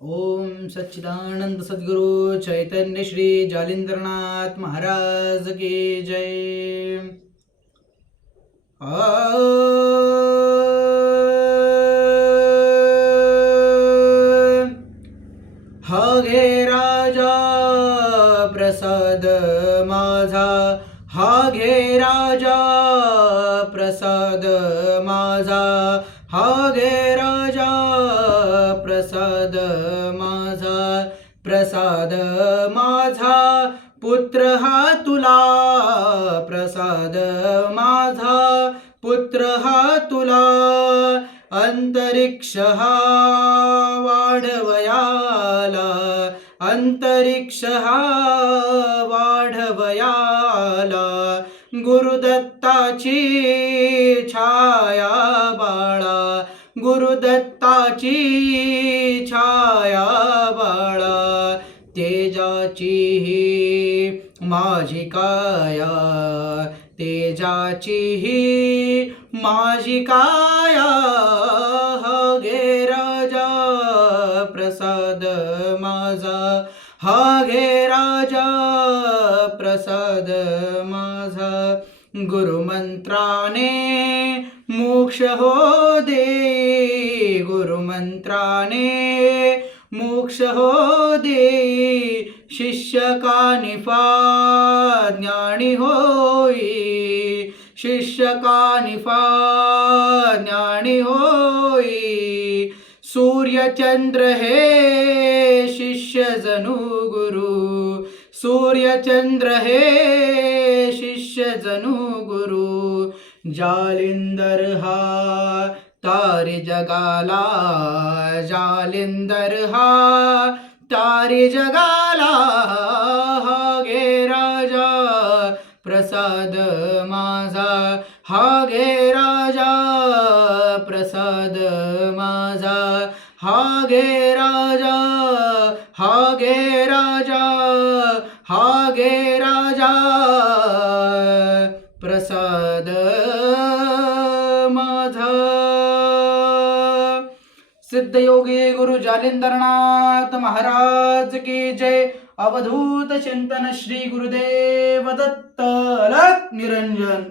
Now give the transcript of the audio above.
ओम सच्चिदानंद सद्गुरु चैतन्य श्री जालिंद्रनाथ महाराज की जय। हा घे राजा प्रसाद माझा, हा घे राजा प्रसाद माझा, हा घे राजा प्रसाद माझा, प्रसाद माझा पुत्र हा तुला, प्रसाद माझा पुत्र हा तुला, अंतरिक्ष हा वाढवयाला, अंतरिक्ष हा वाढवयाला, गुरुदत्ताची छाया बाळा, गुरुदत्ताची छाया बाळा, तेजाची ही माझी काया, तेजाची ही माझी काया, हा घे राजा प्रसाद माझा, हा घे राजा प्रसाद माझा, गुरुमंत्राने मोक्ष हो दे, गुरुमंत्राने मोक्ष हो दे, शिष्य कानिफा ज्ञानी होई, शिष्य कानिफा ज्ञानी होई, सूर्य चंद्र हे शिष्य जणू गुरु, सूर्य चंद्र हे शिष्य जणू गुरु, जालिंदर हा तारी जगाला, जालिंदर हा तारी जगाला, हा घे राजा प्रसाद माझा, हा घे राजा प्रसाद माझा, हा घे राजा, हा घे राजा, हा घे राजा प्रसाद माझा। सिद्धयोगी गुरु जालिंद्रनाथ महाराज की जय। अवधूत चिंतन श्री गुरुदेव दत्त अलख निरंजन।